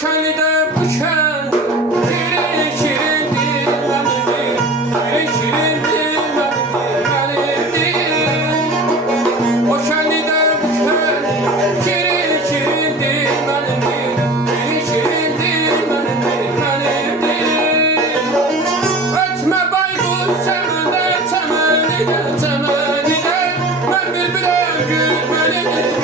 Kendine düşen şirin şirindir benimdir, şirin şirindir benimdir. O kendine düşen şirin şirindir benimdir, şirin şirindir benimdir. Ötme baykuş semende temenide temenide, ben bülbülüm gülmelidir.